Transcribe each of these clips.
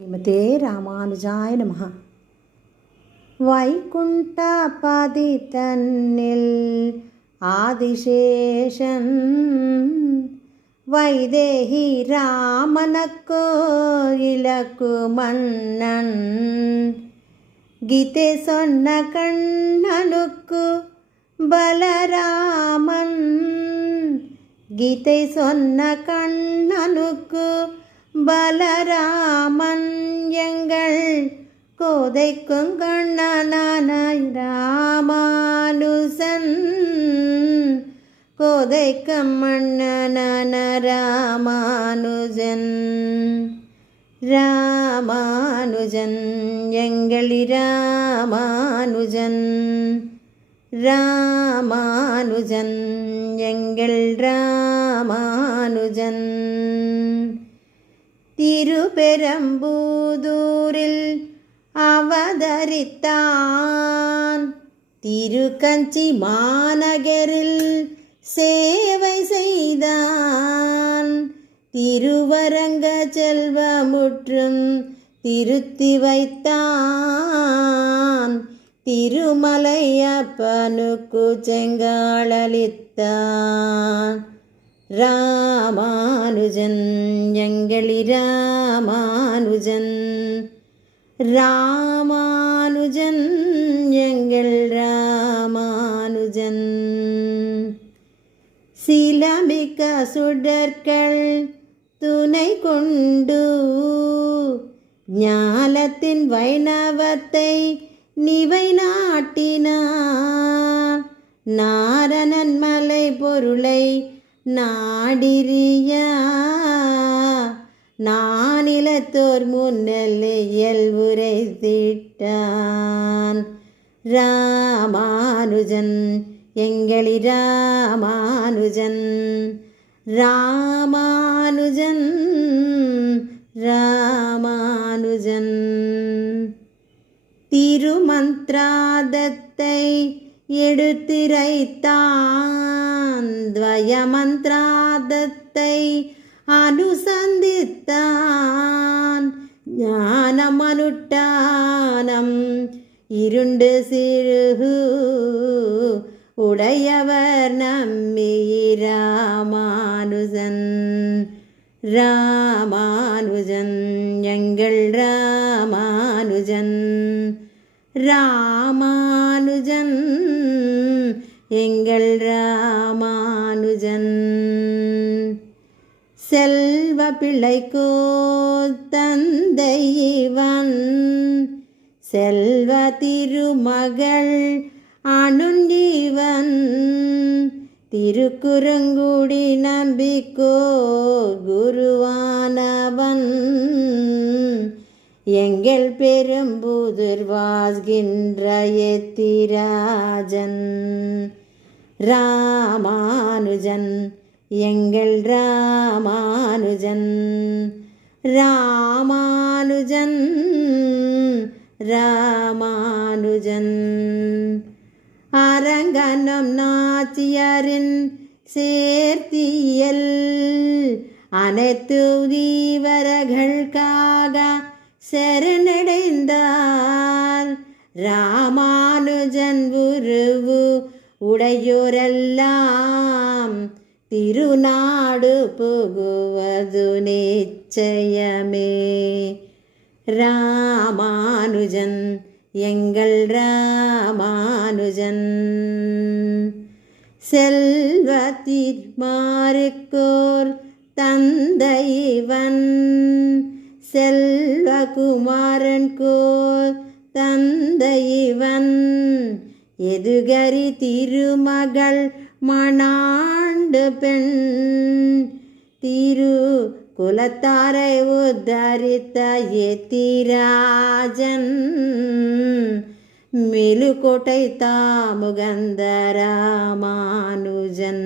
శ్రీమతే రామానుజాయ నమ വൈകുണ്ഠപതിതന്നിൽ ആദിശേഷൻ വൈദേഹി രാമനക്കോയിലക്കു മന്നൻ ഗീതെ സൊന്ന കണ്ണനുക്കു ബലരാമൻ ഗീതെ സൊന്ന കണ്ണനുക്കു பலராமன் எங்கள் கோதைக்கும் கண்ணனான ராமானுசன். கோதைக்கும் மன்னனான ராமானுஜன். ராமானுஜன் எங்களி ராமானுஜன் ராமானுஜன் எங்கள் ராமானுஜன். திருபெரம்பூதூரில் அவதரித்தான். திருக்கஞ்சி மாநகரில் சேவை செய்தான். திருவரங்க செல்வமுற்றும் திருத்தி வைத்தான். திருமலையப்பனுக்கு செங்காளளித்தான் ராமானுஜன் எங்களி ராமானுஜன். ராமானுஜன் எங்கள் ராமானுஜன். சிலமிக்க சுடர்கள் துணை கொண்டு ஞானத்தின் வைணவத்தை நிவை நாட்டினார். நாரணன் மலை பொருளை நாடிரியா நானிலத்தோர் முன்னெல்லையல் உரைத்திட்டான் ராமானுஜன் எங்களி ராமானுஜன். ராமானுஜன் ராமானுஜன். திருமந்திராதத்தை எடுத்திரைத்தான். துவயமந்திராதத்தை அனுசந்தித்தான். ஞானமனுட்டானம் இருண்டு சிறுகு உடையவர் நம்மி ராமானுஜன். ராமானுஜன் எங்கள் ராமானுஜன். ரா எங்கள் ராமானுஜன். செல்வ பிள்ளைக்கோ தந்தை இவன். செல்வ திருமகள் அணுண்டிவன் திருக்குறங்குடி நம்பிக்கோ குருவானவன். எங்கள் பெரும்புதிர் வாஸ்கின்ற எத்திராஜன். ராமானுஜன் எங்கள் ராமானுஜன் ராமானுஜன் ராமானுஜன் அரங்கனம் நாச்சியாரின் சேர்த்தியல் அனைத்து தீவரர்களுக்காக சரணடைந்தார் ராமானுஜன் உருவு உடையோரெல்லாம் திருநாடு புகுவது நிச்சயமே. ராமானுஜன் எங்கள் ராமானுஜன். செல்வத்திற்மாருக்கோர் தந்தைவன். செல்வகுமாரன் கோர் தந்தைவன். എതുകരി തിരുമകൾ മണാണ്ട് പെൺ. തിരു കുലത്താരെ ഉദ്ധരിത്ത എത്തിരാജൻ. മെലുകോട്ടை താമുകന്ദ രാമാനുജൻ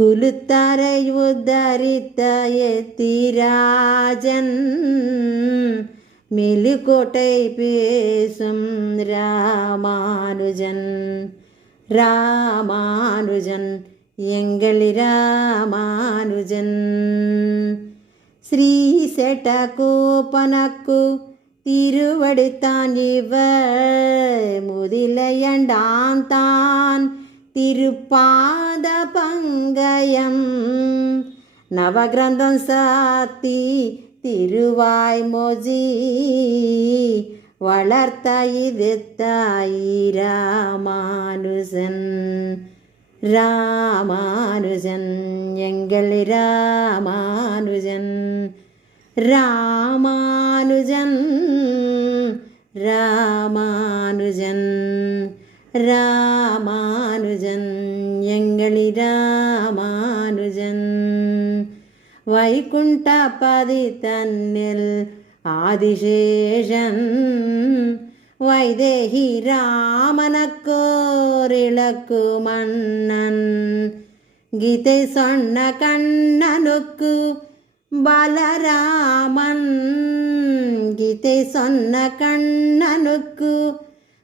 കുലുത്താരെ ഉദ്ധരിത്ത എത്തിരാജൻ. மெலுக்கோட்டை பேசும் ராமானுஜன் ராமானுஜன் எங்கள் ராமானுஜன் ஸ்ரீ செட்டகோபனக்கு திருவடித்தான் இவர் முதிலையண்டான் தான் திருப்பாத பங்கயம் நவகிரந்தம் சாத்தி திருவாய் மொழி வளர்த்த இது தாயி ராமானுஜன். ராமானுஜன் எங்கள் ராமானுஜன். ராமானுஜன் ராமானுஜன். ராமானுஜன் எங்களிரா வைகுண்டபதி தன்னில் ஆதிசேஷன் வைதேகி ராமனக்கோரிளக்கு மன்னன் கீதை சொன்ன கண்ணனுக்கு பலராமன் கீதை சொன்ன கண்ணனுக்கு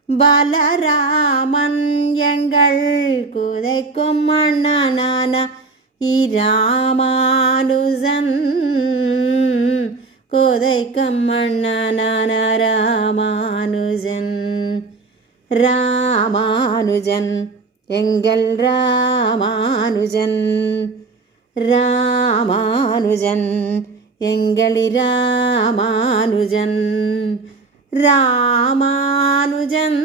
பலராமன் எங்கள் குதைக்கும் மன்னனான இராமானுஜன் குதைக்கும் மன்னனான ராமானுஜன் ராமானுஜன் எங்கள் ராமானுஜன் ராமானுஜன் எங்களி ராமானுஜன் ராமானுஜன்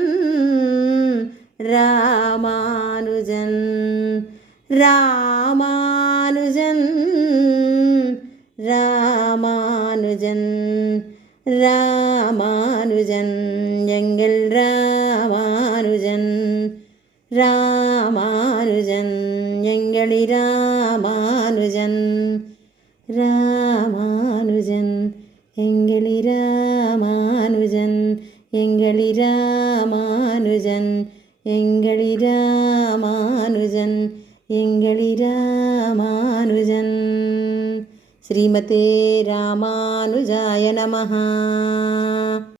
ராமானுஜன் ராமானுஜன் ராமானுஜன் ராமானுஜன் எங்கள் ராமானுஜன் ராமானுஜன் எங்களி ராமானுஜன் ராமானுஜன் எங்களி ராமானுஜன் எங்களி ராமானுஜன் எங்களி ராமானுஜன் எங்களி ராமானுஜன் ஸ்ரீமதே ராமானுஜாய நமः